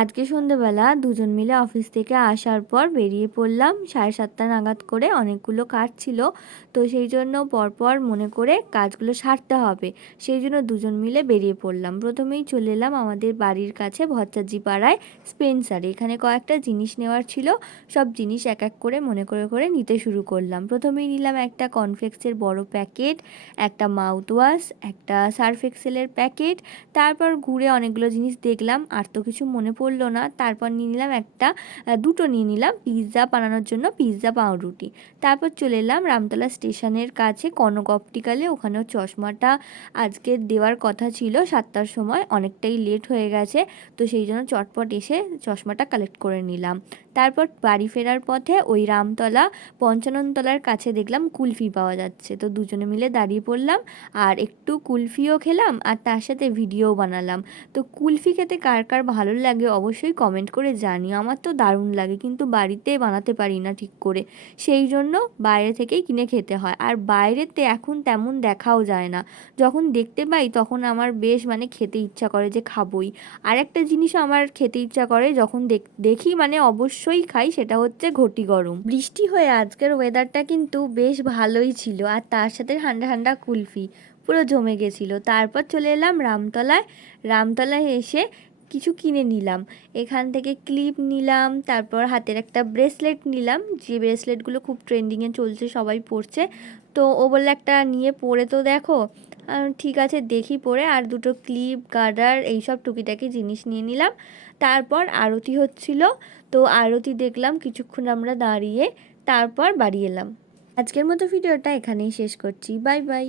আজকে সন্ধ্যেবেলা দুজন মিলে অফিস থেকে আসার পর বেরিয়ে পড়লাম 7:30 নাগাদ করে। অনেকগুলো কাজ ছিল, তো সেই জন্য পরপর মনে করে কাজগুলো সারতে হবে, সেই জন্য দুজন মিলে বেরিয়ে পড়লাম। প্রথমেই চলে এলাম আমাদের বাড়ির কাছে ভট্টাচার্য পাড়ায় স্পেন্সারে। এখানে কয়েকটা জিনিস নেওয়ার ছিল, সব জিনিস এক এক করে মনে করে করে নিতে শুরু করলাম। প্রথমেই নিলাম একটা কর্নফ্লেক্সের বড় প্যাকেট, একটা মাউথ ওয়াশ, একটা সার্ফ এক্সেলের প্যাকেট। তারপর ঘুরে অনেকগুলো জিনিস দেখলাম, আর তো কিছু মনে পড়লো না। তারপর নিয়ে নিলাম দুটো নিয়ে নিলাম পিৎজা বানানোর জন্য পিৎজা পাউরুটি। তারপর চলে এলাম রামতলা স্টেশনের কাছে কনক অপটিক্যালে। ওখানেও চশমাটা আজকে দেওয়ার কথা ছিল 7টার সময়, অনেকটাই লেট হয়ে গেছে, তো সেই জন্য চটপট এসে চশমাটা কালেক্ট করে নিলাম। তারপর বাড়ি ফেরার পথে ওই রামতলা পঞ্চাননতলার কাছে দেখলাম কুলফি পাওয়া যাচ্ছে, তো দুজনে মিলে দাঁড়িয়ে পড়লাম আর একটু কুলফিও খেলাম আর তার সাথে ভিডিও বানালাম। তো কুলফি খেতে কার কার ভালো লাগে অবশ্যই কমেন্ট করে জানিও। আমার তো দারুণ লাগে, কিন্তু বাড়িতে বানাতে পারি না ঠিক করে, সেই জন্য বাইরে থেকেই কিনে খেতে হয়। আর বাইরেতে এখন তেমন দেখাও যায় না, যখন দেখতে পাই তখন আমার বেশ খেতে ইচ্ছা করে যে খাবই। আর একটা জিনিসও আমার খেতে ইচ্ছা করে যখন দেখি অবশ্যই খাই, সেটা হচ্ছে ঘটি গরম। বৃষ্টি হয়ে আজকের ওয়েদারটা কিন্তু বেশ ভালোই ছিল, আর তার সাথে ঠান্ডা ঠান্ডা কুলফি পুরো জমে গেছিলো। তারপর চলে এলাম রামতলায়। রামতলায় এসে কিছু কিনে নিলাম, এখান থেকে ক্লিপ নিলাম, তারপর হাতের একটা ব্রেসলেট নিলাম, যে ব্রেসলেটগুলো খুব ট্রেন্ডিংয়ে চলছে, সবাই পরছে। তো ও বললে একটা নিয়ে পরে তো দেখো। ঠিক আছে দেখি পরে। আর দুটো ক্লিপ, গার্ডার, এইসব টুকিটাকি জিনিস নিয়ে নিলাম। তারপর আরতি হচ্ছিল, তো আরতি দেখলাম কিছুক্ষণ আমরা দাঁড়িয়ে, তারপর বাড়ি এলাম। আজকের মতো ভিডিওটা এখানেই শেষ করছি। Bye bye.